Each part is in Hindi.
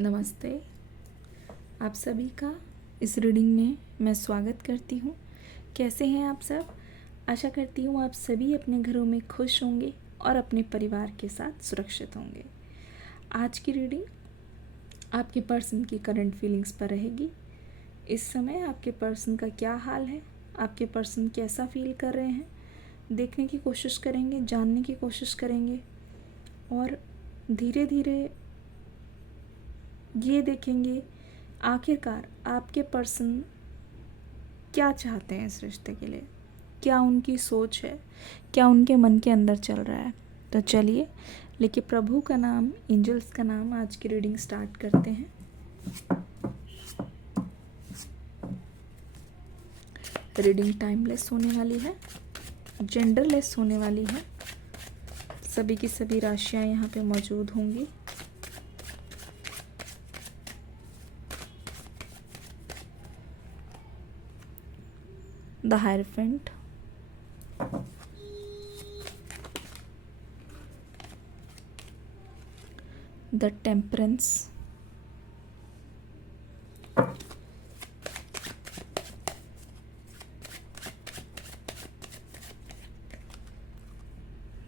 नमस्ते। आप सभी का इस रीडिंग में मैं स्वागत करती हूँ। कैसे हैं आप सब? आशा करती हूँ आप सभी अपने घरों में खुश होंगे और अपने परिवार के साथ सुरक्षित होंगे। आज की रीडिंग आपके पर्सन की करंट फीलिंग्स पर रहेगी। इस समय आपके पर्सन का क्या हाल है, आपके पर्सन कैसा फील कर रहे हैं, देखने की कोशिश करेंगे, जानने की कोशिश करेंगे और धीरे धीरे ये देखेंगे आखिरकार आपके पर्सन क्या चाहते हैं इस रिश्ते के लिए, क्या उनकी सोच है, क्या उनके मन के अंदर चल रहा है। तो चलिए लेके प्रभु का नाम, एंजल्स का नाम आज की रीडिंग स्टार्ट करते हैं। रीडिंग टाइमलेस होने वाली है, जेंडरलेस होने वाली है। सभी की सभी राशियां यहाँ पे मौजूद होंगी। The Hierophant, the Temperance,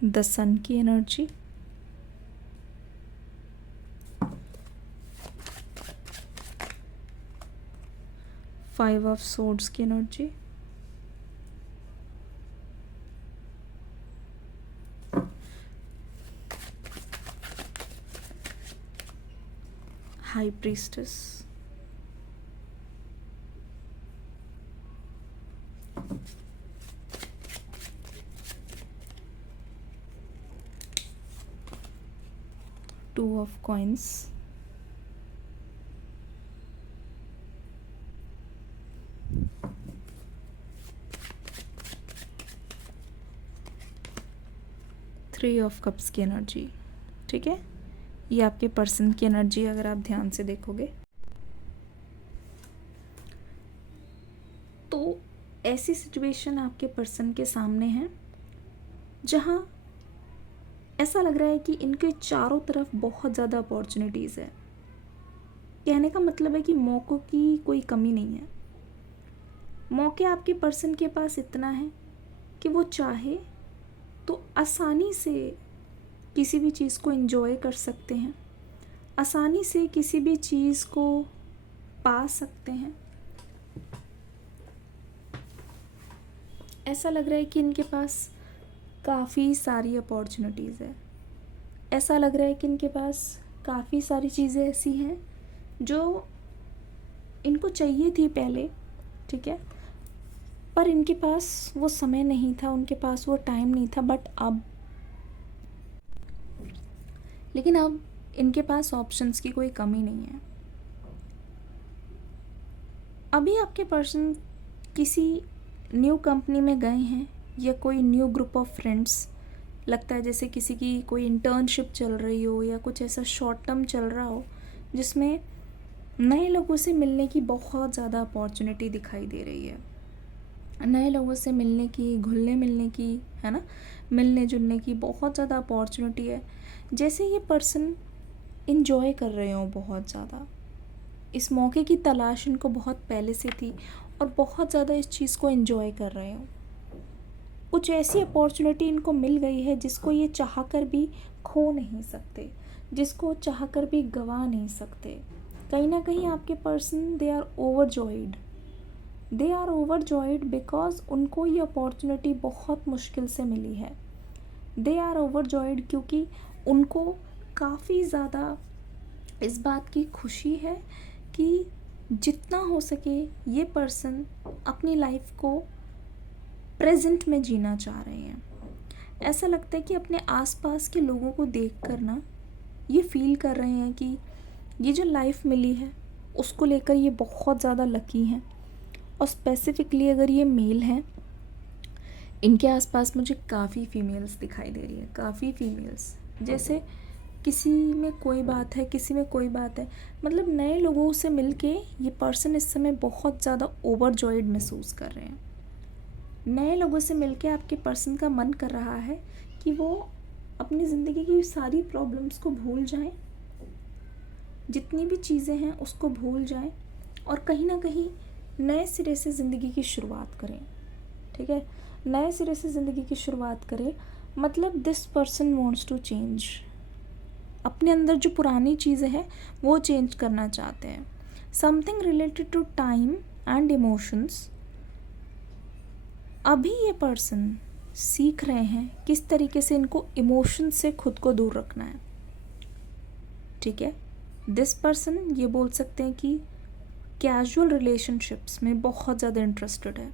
the Sun की एनर्जी, Five of Swords की energy, High Priestess, Two of Coins, Three of Cups की एनर्जी। ठीक है, ये आपके पर्सन की एनर्जी अगर आप ध्यान से देखोगे तो ऐसी सिचुएशन आपके पर्सन के सामने है जहाँ ऐसा लग रहा है कि इनके चारों तरफ बहुत ज़्यादा अपॉर्चुनिटीज़ है। कहने का मतलब है कि मौक़ों की कोई कमी नहीं है। मौके आपके पर्सन के पास इतना है कि वो चाहे तो आसानी से किसी भी चीज़ को एंजॉय कर सकते हैं, आसानी से किसी भी चीज़ को पा सकते हैं। ऐसा लग रहा है कि इनके पास काफ़ी सारी अपॉर्चुनिटीज़ है। ऐसा लग रहा है कि इनके पास काफ़ी सारी चीज़ें ऐसी हैं जो इनको चाहिए थी पहले, ठीक है, पर इनके पास वो समय नहीं था, उनके पास वो टाइम नहीं था। बट अब इनके पास ऑप्शंस की कोई कमी नहीं है। अभी आपके पर्सन किसी न्यू कंपनी में गए हैं या कोई न्यू ग्रुप ऑफ फ्रेंड्स, लगता है जैसे किसी की कोई इंटर्नशिप चल रही हो या कुछ ऐसा शॉर्ट टर्म चल रहा हो जिसमें नए लोगों से मिलने की बहुत ज़्यादा अपॉर्चुनिटी दिखाई दे रही है। नए लोगों से मिलने की, घुलने मिलने की, है ना, मिलने जुलने की बहुत ज़्यादा अपॉर्चुनिटी है। जैसे ये पर्सन इन्जॉय कर रहे हो बहुत ज़्यादा, इस मौके की तलाश इनको बहुत पहले से थी और बहुत ज़्यादा इस चीज़ को एंजॉय कर रहे हो। कुछ ऐसी अपॉर्चुनिटी इनको मिल गई है जिसको ये चाह कर भी खो नहीं सकते, जिसको चाह कर भी गवा नहीं सकते। कहीं ना कहीं आपके person they are overjoyed because उनको ये अपॉर्चुनिटी बहुत मुश्किल से मिली है। दे आर ओवरजॉयड क्योंकि उनको काफ़ी ज़्यादा इस बात की खुशी है कि जितना हो सके ये पर्सन अपनी लाइफ को प्रेजेंट में जीना चाह रहे हैं। ऐसा लगता है कि अपने आसपास के लोगों को देख कर ना ये फील कर रहे हैं कि ये जो लाइफ मिली है उसको लेकर ये बहुत ज़्यादा लकी हैं। और स्पेसिफिकली अगर ये मेल हैं, इनके आसपास मुझे काफ़ी फीमेल्स दिखाई दे रही है, काफ़ी फीमेल्स। जैसे किसी में कोई बात है, किसी में कोई बात है, मतलब नए लोगों से मिलके ये पर्सन इस समय बहुत ज़्यादा ओवरजॉयड महसूस कर रहे हैं। नए लोगों से मिलके आपके पर्सन का मन कर रहा है कि वो अपनी ज़िंदगी की सारी प्रॉब्लम्स को भूल जाएं जितनी भी चीज़ें हैं उसको भूल जाएं और कहीं ना कहीं नए सिरे से ज़िंदगी की शुरुआत करें। ठीक है, नए सिरे से ज़िंदगी की शुरुआत करें मतलब this person wants to change. अपने अंदर जो पुरानी चीज़ें हैं वो चेंज करना चाहते हैं। Something related to time and emotions. अभी ये पर्सन सीख रहे हैं किस तरीके से इनको इमोशंस से खुद को दूर रखना है। ठीक है, दिस पर्सन ये बोल सकते हैं कि कैजुअल रिलेशनशिप्स में बहुत ज़्यादा इंटरेस्टेड है,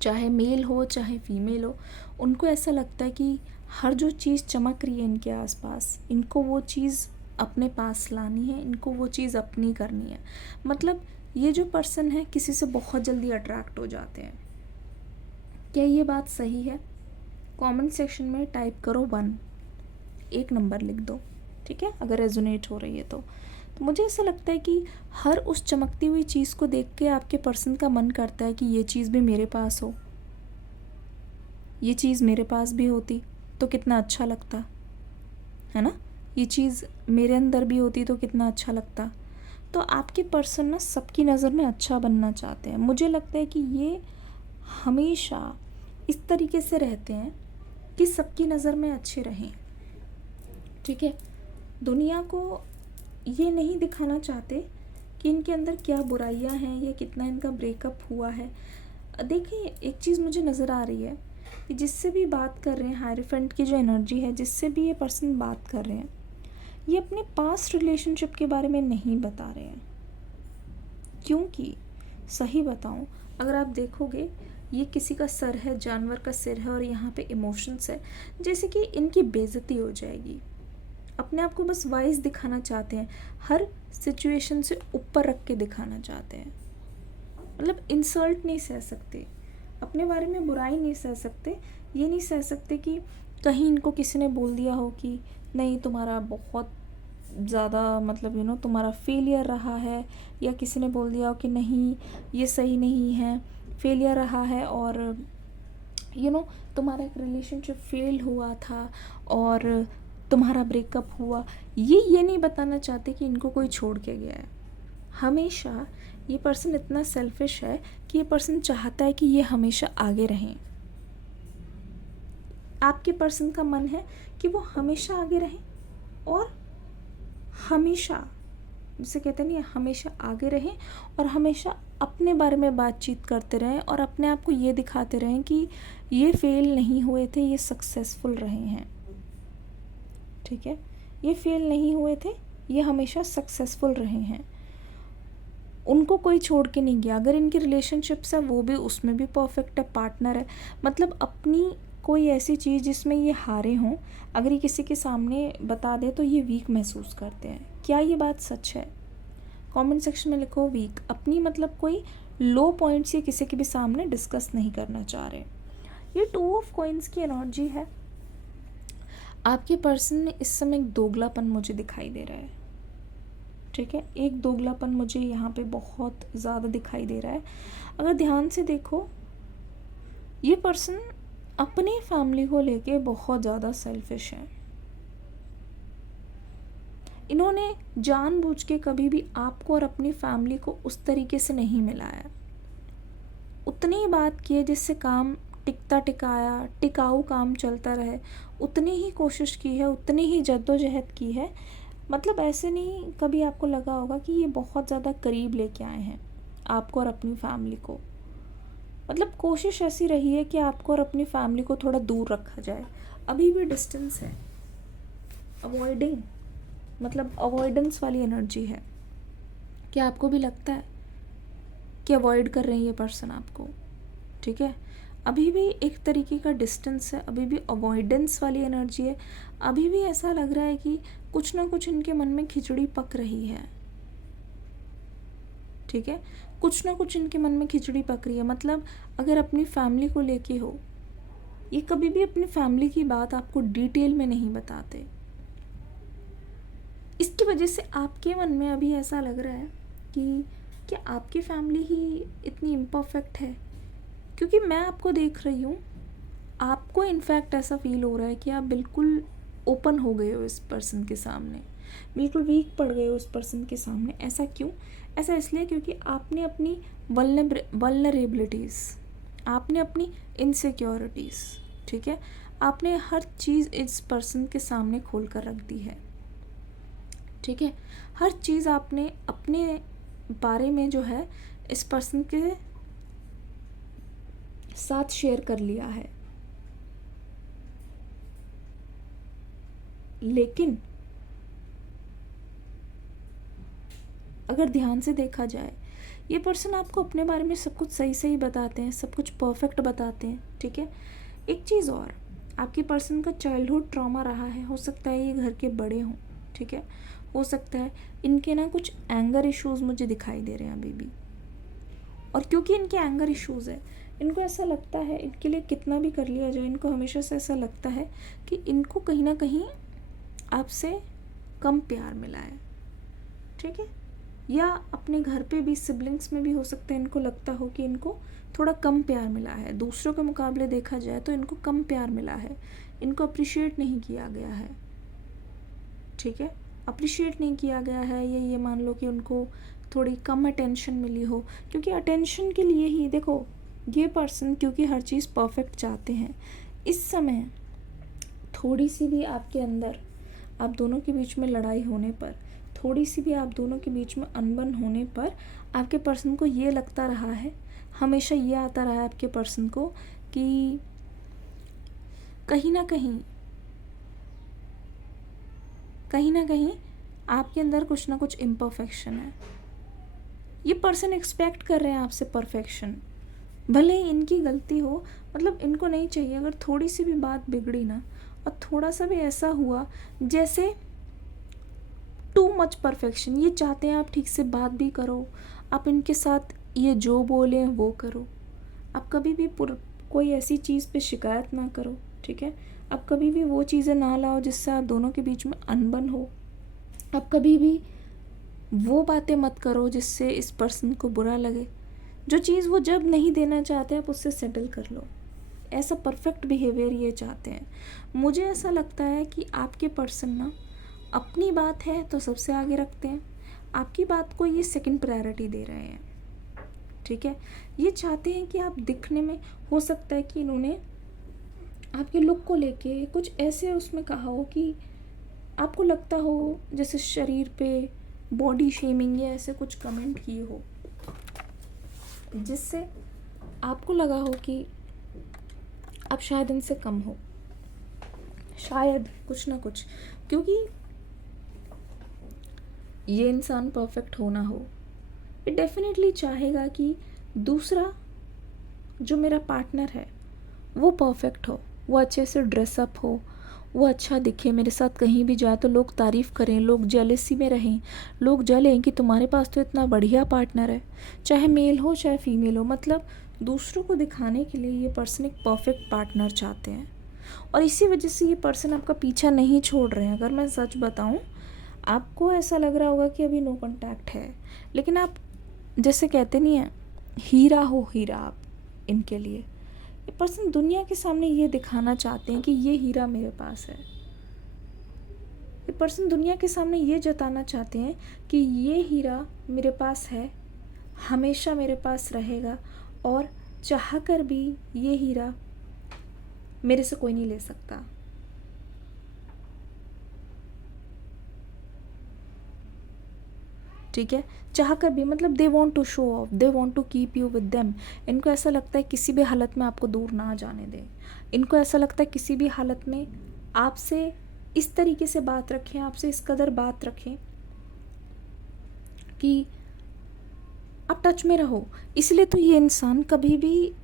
चाहे मेल हो चाहे फीमेल हो। उनको ऐसा लगता है कि हर जो चीज़ चमक रही है इनके आसपास, इनको वो चीज़ अपने पास लानी है, इनको वो चीज़ अपनी करनी है। मतलब ये जो पर्सन है किसी से बहुत जल्दी अट्रैक्ट हो जाते हैं। क्या ये बात सही है? कमेंट सेक्शन में टाइप करो 1, 1 नंबर लिख दो। ठीक है, अगर रेजोनेट हो रही है तो मुझे ऐसा लगता है कि हर उस चमकती हुई चीज़ को देख के आपके पर्सन का मन करता है कि ये चीज़ भी मेरे पास हो, ये चीज़ मेरे पास भी होती तो कितना अच्छा लगता है ना, ये चीज़ मेरे अंदर भी होती तो कितना अच्छा लगता। तो आपके पर्सन ना सबकी नज़र में अच्छा बनना चाहते हैं। मुझे लगता है कि ये हमेशा इस तरीके से रहते हैं कि सबकी नज़र में अच्छे रहें। ठीक है, दुनिया को ये नहीं दिखाना चाहते कि इनके अंदर क्या बुराइयां हैं या कितना इनका ब्रेकअप हुआ है। देखिए, एक चीज़ मुझे नज़र आ रही है कि जिससे भी बात कर रहे हैं, हायरफेंट की जो एनर्जी है, जिससे भी ये पर्सन बात कर रहे हैं, ये अपने पास्ट रिलेशनशिप के बारे में नहीं बता रहे हैं। क्योंकि सही बताऊं, अगर आप देखोगे ये किसी का सर है, जानवर का सिर है और यहाँ पे इमोशंस है, जैसे कि इनकी बेइज्जती हो जाएगी। अपने आप को बस वाइज दिखाना चाहते हैं, हर सिचुएशन से ऊपर रख के दिखाना चाहते हैं। मतलब इंसल्ट नहीं सह सकते, अपने बारे में बुराई नहीं सह सकते। ये नहीं सह सकते कि कहीं इनको किसी ने बोल दिया हो कि नहीं तुम्हारा बहुत ज़्यादा मतलब तुम्हारा फेलियर रहा है, या किसी ने बोल दिया हो कि नहीं ये सही नहीं है, फेलियर रहा है और तुम्हारा एक रिलेशनशिप फेल हुआ था और तुम्हारा ब्रेकअप हुआ। ये नहीं बताना चाहते कि इनको कोई छोड़ के गया है। हमेशा ये पर्सन इतना सेल्फिश है कि ये पर्सन चाहता है कि ये हमेशा आगे रहें। आपके पर्सन का मन है कि वो हमेशा आगे रहें और हमेशा, जिसे कहते नहीं, हमेशा आगे रहें और हमेशा अपने बारे में बातचीत करते रहें और अपने आप को ये दिखाते रहें कि ये फेल नहीं हुए थे, ये सक्सेसफुल रहे हैं। ठीक है, ये फेल नहीं हुए थे, ये हमेशा सक्सेसफुल रहे हैं। उनको कोई छोड़ के नहीं गया। अगर इनकी रिलेशनशिप्स है वो भी, उसमें भी परफेक्ट है, पार्टनर है। मतलब अपनी कोई ऐसी चीज़ जिसमें ये हारे हों, अगर ये किसी के सामने बता दे तो ये वीक महसूस करते हैं। क्या ये बात सच है? कमेंट सेक्शन में लिखो वीक। अपनी मतलब कोई लो पॉइंट्स ये किसी के भी सामने डिस्कस नहीं करना चाह रहे। ये 2 ऑफ कॉइन्स की एनर्जी है। आपके पर्सन में इस समय एक दोगलापन मुझे दिखाई दे रहा है। ठीक है, एक दोगलापन मुझे यहाँ पे बहुत ज़्यादा दिखाई दे रहा है। अगर ध्यान से देखो, ये पर्सन अपनी फैमिली को लेके बहुत ज़्यादा सेल्फिश है। इन्होंने जानबूझ के कभी भी आपको और अपनी फैमिली को उस तरीके से नहीं मिलाया। उतनी ही बात की है जिससे काम टिकता टिकाया, टिकाऊ काम चलता रहे, उतनी ही कोशिश की है, उतनी ही जद्दोजहद की है। मतलब ऐसे नहीं कभी आपको लगा होगा कि ये बहुत ज़्यादा करीब लेके आए हैं आपको और अपनी फैमिली को। मतलब कोशिश ऐसी रही है कि आपको और अपनी फैमिली को थोड़ा दूर रखा जाए। अभी भी डिस्टेंस है, अवॉइडिंग, मतलब अवॉइडेंस वाली एनर्जी है। क्या आपको भी लगता है कि अवॉइड कर रही है ये पर्सन आपको? ठीक है, अभी भी एक तरीके का डिस्टेंस है, अभी भी अवॉइडेंस वाली एनर्जी है। अभी भी ऐसा लग रहा है कि कुछ ना कुछ इनके मन में खिचड़ी पक रही है। ठीक है, कुछ ना कुछ इनके मन में खिचड़ी पक रही है। मतलब अगर अपनी फैमिली को लेके हो, ये कभी भी अपनी फैमिली की बात आपको डिटेल में नहीं बताते। इसकी वजह से आपके मन में अभी ऐसा लग रहा है कि क्या आपकी फैमिली ही इतनी इम्परफेक्ट है? क्योंकि मैं आपको देख रही हूँ, आपको इनफैक्ट ऐसा फील हो रहा है कि आप बिल्कुल ओपन हो गए हो इस पर्सन के सामने। बिल्कुल वीक पड़ गए हो उस पर्सन के सामने। ऐसा क्यों? ऐसा इसलिए क्योंकि आपने अपनी वल्नरेबिलिटीज़, आपने अपनी इनसिक्योरिटीज़, ठीक है, आपने हर चीज़ इस पर्सन के सामने खोल कर रख दी है, ठीक है। हर चीज़ आपने अपने बारे में जो है इस पर्सन के साथ शेयर कर लिया है। लेकिन अगर ध्यान से देखा जाए, ये पर्सन आपको अपने बारे में सब कुछ सही सही बताते हैं, सब कुछ परफेक्ट बताते हैं, ठीक है। एक चीज़ और, आपके पर्सन का चाइल्डहुड ट्रॉमा रहा है, हो सकता है ये घर के बड़े हों, ठीक है, हो सकता है इनके ना कुछ एंगर इश्यूज़ मुझे दिखाई दे रहे हैं अभी भी। और क्योंकि इनके एंगर इश्यूज़ है, इनको ऐसा लगता है, इनके लिए कितना भी कर लिया जाए, इनको हमेशा से ऐसा लगता है कि इनको कहीं ना कहीं आपसे कम प्यार मिला है, ठीक है। या अपने घर पे भी, सिबलिंग्स में भी हो सकता है इनको लगता हो कि इनको थोड़ा कम प्यार मिला है, दूसरों के मुकाबले देखा जाए तो इनको कम प्यार मिला है, इनको अप्रिशिएट नहीं किया गया है, ठीक है, अप्रिशिएट नहीं किया गया है। ये मान लो कि उनको थोड़ी कम अटेंशन मिली हो, क्योंकि अटेंशन के लिए ही देखो ये पर्सन, क्योंकि हर चीज़ परफेक्ट चाहते हैं, इस समय थोड़ी सी भी आपके अंदर, आप दोनों के बीच में लड़ाई होने पर, थोड़ी सी भी आप दोनों के बीच में अनबन होने पर, आपके पर्सन को ये लगता रहा है, हमेशा ये आता रहा है आपके पर्सन को कि कहीं ना कहीं आपके अंदर कुछ ना कुछ इम्परफेक्शन है। ये पर्सन एक्सपेक्ट कर रहे हैं आपसे परफेक्शन, भले ही इनकी गलती हो, मतलब इनको नहीं चाहिए अगर थोड़ी सी भी बात बिगड़ी ना, और थोड़ा सा भी ऐसा हुआ जैसे टू मच परफेक्शन, ये चाहते हैं आप ठीक से बात भी करो, आप इनके साथ ये जो बोलें वो करो, आप कभी भी कोई ऐसी चीज़ पे शिकायत ना करो, ठीक है, आप कभी भी वो चीज़ें ना लाओ जिससे आप दोनों के बीच में अनबन हो, आप कभी भी वो बातें मत करो जिससे इस पर्सन को बुरा लगे, जो चीज़ वो जब नहीं देना चाहते आप उससे सेटल कर लो। ऐसा परफेक्ट बिहेवियर ये चाहते हैं। मुझे ऐसा लगता है कि आपके पर्सन ना अपनी बात है तो सबसे आगे रखते हैं, आपकी बात को ये सेकंड प्रायोरिटी दे रहे हैं, ठीक है। ये चाहते हैं कि आप दिखने में, हो सकता है कि इन्होंने आपके लुक को लेके कुछ ऐसे उसमें कहा हो कि आपको लगता हो जैसे शरीर पे बॉडी शेमिंग या ऐसे कुछ कमेंट किए हो, जिससे आपको लगा हो कि आप शायद इनसे कम हो, शायद कुछ ना कुछ, क्योंकि ये इंसान परफेक्ट हो ना हो, ये डेफिनेटली चाहेगा कि दूसरा जो मेरा पार्टनर है वो परफेक्ट हो, वो अच्छे से ड्रेसअप हो, वो अच्छा दिखे, मेरे साथ कहीं भी जाए तो लोग तारीफ़ करें, लोग जेलसी में रहें, लोग जलें कि तुम्हारे पास तो इतना बढ़िया पार्टनर है, चाहे मेल हो चाहे फीमेल हो। मतलब दूसरों को दिखाने के लिए ये पर्सन एक परफेक्ट पार्टनर चाहते हैं, और इसी वजह से ये पर्सन आपका पीछा नहीं छोड़ रहे हैं। अगर मैं सच बताऊं, आपको ऐसा लग रहा होगा कि अभी नो कॉन्टैक्ट है, लेकिन आप जैसे कहते नहीं हैं, हीरा हो हीरा आप इनके लिए। ये पर्सन दुनिया के सामने ये दिखाना चाहते हैं कि ये हीरा मेरे पास है। ये पर्सन दुनिया के सामने ये जताना चाहते हैं कि ये हीरा मेरे पास है, हमेशा मेरे पास रहेगा, और चाहकर भी ये हीरा मेरे से कोई नहीं ले सकता। ठीक है, चाहकर भी, मतलब they want to show off, they want to keep you with them. इनको ऐसा लगता है किसी भी हालत में आपको दूर ना जाने दें, इनको ऐसा लगता है किसी भी हालत में आपसे इस तरीके से बात रखें, आपसे इस कदर बात रखें कि आप टच में रहो। इसलिए तो ये इंसान कभी भी,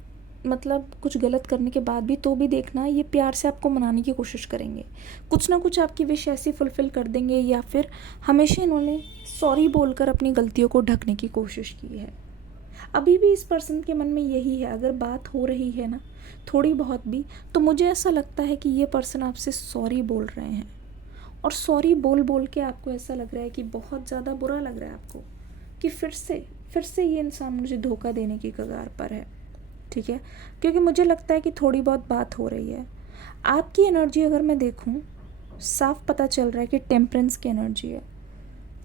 मतलब कुछ गलत करने के बाद भी तो भी देखना, ये प्यार से आपको मनाने की कोशिश करेंगे, कुछ ना कुछ आपकी विश ऐसी फुलफ़िल कर देंगे, या फिर हमेशा इन्होंने सॉरी बोलकर अपनी गलतियों को ढकने की कोशिश की है। अभी भी इस पर्सन के मन में यही है, अगर बात हो रही है ना थोड़ी बहुत भी, तो मुझे ऐसा लगता है कि ये पर्सन आपसे सॉरी बोल रहे हैं, और सॉरी बोल बोल के आपको ऐसा लग रहा है कि बहुत ज़्यादा बुरा लग रहा है आपको कि फिर से ये इंसान मुझे धोखा देने की कगार पर है। ठीक है, क्योंकि मुझे लगता है कि थोड़ी बहुत बात हो रही है। आपकी एनर्जी अगर मैं देखूं, साफ पता चल रहा है कि टेम्परेंस की एनर्जी है।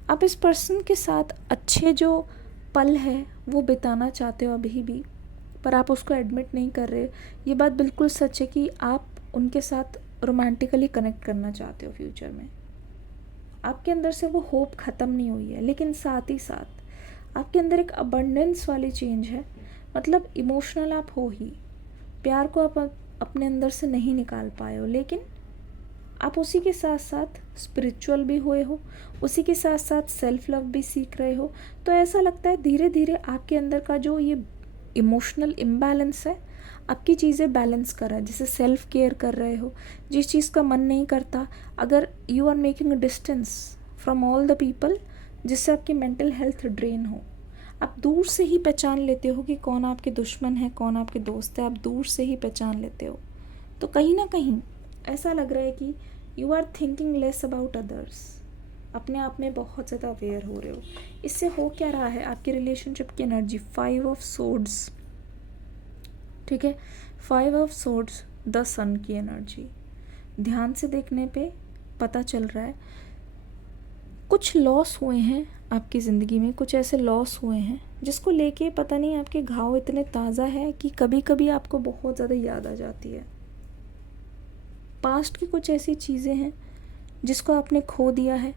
आप इस पर्सन के साथ अच्छे जो पल है वो बिताना चाहते हो अभी भी, पर आप उसको एडमिट नहीं कर रहे। ये बात बिल्कुल सच है कि आप उनके साथ रोमांटिकली कनेक्ट करना चाहते हो फ्यूचर में। आपके अंदर से वो होप ख़त्म नहीं हुई है, लेकिन साथ ही साथ आपके अंदर एक अबंडेंस वाली चेंज है। मतलब इमोशनल आप हो ही, प्यार को आप अपने अंदर से नहीं निकाल पाए हो, लेकिन आप उसी के साथ साथ स्पिरिचुअल भी हुए हो, उसी के साथ साथ सेल्फ लव भी सीख रहे हो। तो ऐसा लगता है धीरे धीरे आपके अंदर का जो ये इमोशनल इम्बैलेंस है, आपकी चीज़ें बैलेंस कर रहा है। जैसे सेल्फ केयर कर रहे हो, जिस चीज़ का मन नहीं करता, अगर you are making a distance from all the people, जिससे आपकी मेंटल हेल्थ ड्रेन हो, आप दूर से ही पहचान लेते हो कि कौन आपके दुश्मन है, कौन आपके दोस्त है, आप दूर से ही पहचान लेते हो। तो कहीं ना कहीं ऐसा लग रहा है कि you are thinking less about others, अपने आप में बहुत ज़्यादा अवेयर हो रहे हो। इससे हो क्या रहा है, आपकी रिलेशनशिप की एनर्जी 5 ऑफ सोर्ड्स, ठीक है, 5 ऑफ सोर्ड्स, द सन की एनर्जी। ध्यान से देखने पे पता चल रहा है कुछ लॉस हुए हैं आपकी ज़िंदगी में, कुछ ऐसे लॉस हुए हैं जिसको लेके पता नहीं आपके घाव इतने ताज़ा है कि कभी कभी आपको बहुत ज़्यादा याद आ जाती है। पास्ट की कुछ ऐसी चीज़ें हैं जिसको आपने खो दिया है,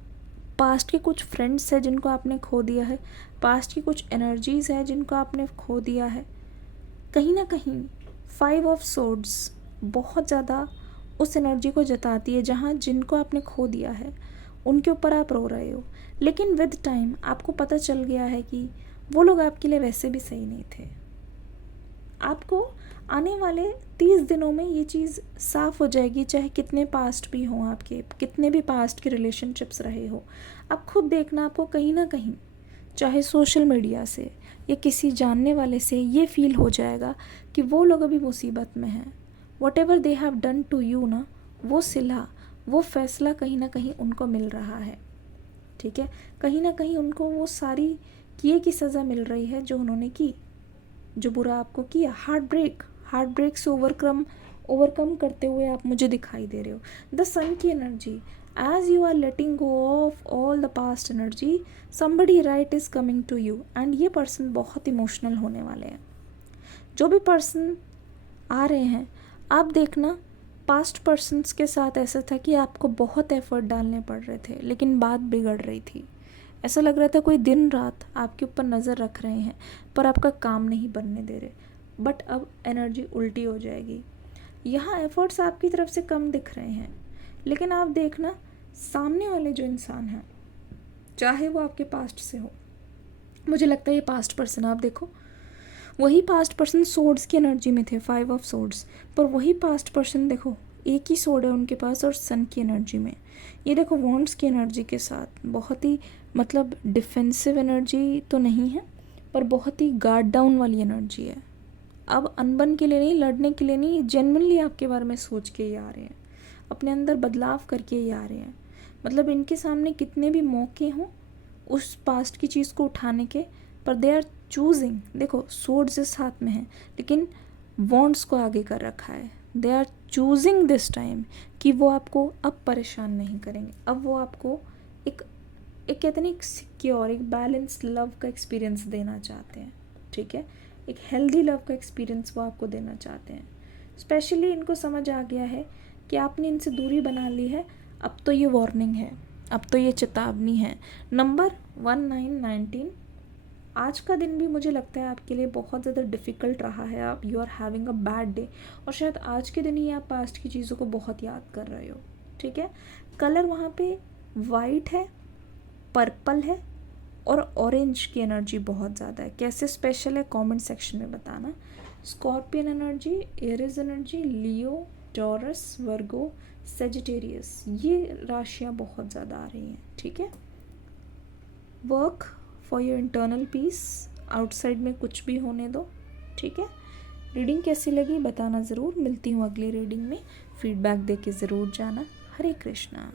पास्ट के कुछ फ्रेंड्स हैं जिनको आपने खो दिया है, पास्ट की कुछ एनर्जीज़ हैं जिनको आपने खो दिया है। कहीं ना कहीं 5 ऑफ सोर्ड्स बहुत ज़्यादा उस एनर्जी को जताती है जहाँ जिनको आपने खो दिया है उनके ऊपर आप रो रहे हो। लेकिन विद टाइम आपको पता चल गया है कि वो लोग आपके लिए वैसे भी सही नहीं थे। आपको आने वाले 30 दिनों में ये चीज़ साफ़ हो जाएगी, चाहे कितने पास्ट भी हों आपके, कितने भी पास्ट के रिलेशनशिप्स रहे हो। आप खुद देखना, आपको कहीं ना कहीं चाहे सोशल मीडिया से या किसी जानने वाले से ये फील हो जाएगा कि वो लोग अभी मुसीबत में हैं। Whatever they have done to you ना, वो सिला, वो फैसला कहीं ना कहीं उनको मिल रहा है, ठीक है। कहीं ना कहीं उनको वो सारी किए की सज़ा मिल रही है जो उन्होंने की, जो बुरा आपको किया। हार्ट ब्रेक से ओवरकम करते हुए आप मुझे दिखाई दे रहे हो। द सन की energy, as you are letting go of all the past energy, somebody right is coming to you, and ये पर्सन बहुत इमोशनल होने वाले हैं। जो भी पर्सन आ रहे हैं, आप देखना पास्ट पर्सन्स के साथ ऐसा था कि आपको बहुत एफर्ट डालने पड़ रहे थे, लेकिन बात बिगड़ रही थी। ऐसा लग रहा था कोई दिन रात आपके ऊपर नज़र रख रहे हैं पर आपका काम नहीं बनने दे रहे। बट अब एनर्जी उल्टी हो जाएगी। यहाँ एफर्ट्स आपकी तरफ से कम दिख रहे हैं, लेकिन आप देखना सामने वाले जो इंसान हैं, चाहे वो आपके पास्ट से हो, मुझे लगता है ये पास्ट पर्सन, आप देखो वही पास्ट पर्सन सोर्ड्स की एनर्जी में थे, 5 ऑफ सोर्ड्स, पर वही पास्ट पर्सन देखो एक ही सोर्ड है उनके पास और सन की एनर्जी में। ये देखो वॉन्ड्स की एनर्जी के साथ बहुत ही मतलब डिफेंसिव एनर्जी तो नहीं है, पर बहुत ही गार्ड डाउन वाली एनर्जी है। अब अनबन के लिए नहीं, लड़ने के लिए नहीं, जेन्युइनली आपके बारे में सोच के ये आ रहे हैं, अपने अंदर बदलाव करके ये आ रहे हैं। मतलब इनके सामने कितने भी मौके हों उस पास्ट की चीज़ को उठाने के, पर दे आर चूजिंग, देखो सोर्ड्स इस हाथ में है लेकिन वॉन्ड्स को आगे कर रखा है। They are choosing this time कि वो आपको अब परेशान नहीं करेंगे, अब वो आपको एक कहते हैं एक सिक्योर, एक बैलेंस्ड लव का एक्सपीरियंस देना चाहते हैं, ठीक है। एक हेल्दी लव का एक्सपीरियंस वो आपको देना चाहते हैं। स्पेशली इनको समझ आ गया है कि आपने इनसे दूरी बना ली है, अब तो ये वार्निंग है, अब तो ये चेतावनी है। नंबर 1919, आज का दिन भी मुझे लगता है आपके लिए बहुत ज़्यादा डिफ़िकल्ट रहा है। आप you are having a bad day, और शायद आज के दिन ही आप पास्ट की चीज़ों को बहुत याद कर रहे हो, ठीक है। कलर वहाँ पे वाइट है, पर्पल है और ऑरेंज की एनर्जी बहुत ज़्यादा है। कैसे स्पेशल है कमेंट सेक्शन में बताना। स्कॉर्पियन एनर्जी, एरिस एनर्जी, लियो, टॉरस, वर्गो, सेजिटेरियस, ये राशियाँ बहुत ज़्यादा आ रही हैं, ठीक है। Work for your internal peace, outside में कुछ भी होने दो, ठीक है। रीडिंग कैसी लगी बताना ज़रूर। मिलती हूँ अगली रीडिंग में, फीडबैक दे के ज़रूर जाना। हरे कृष्णा।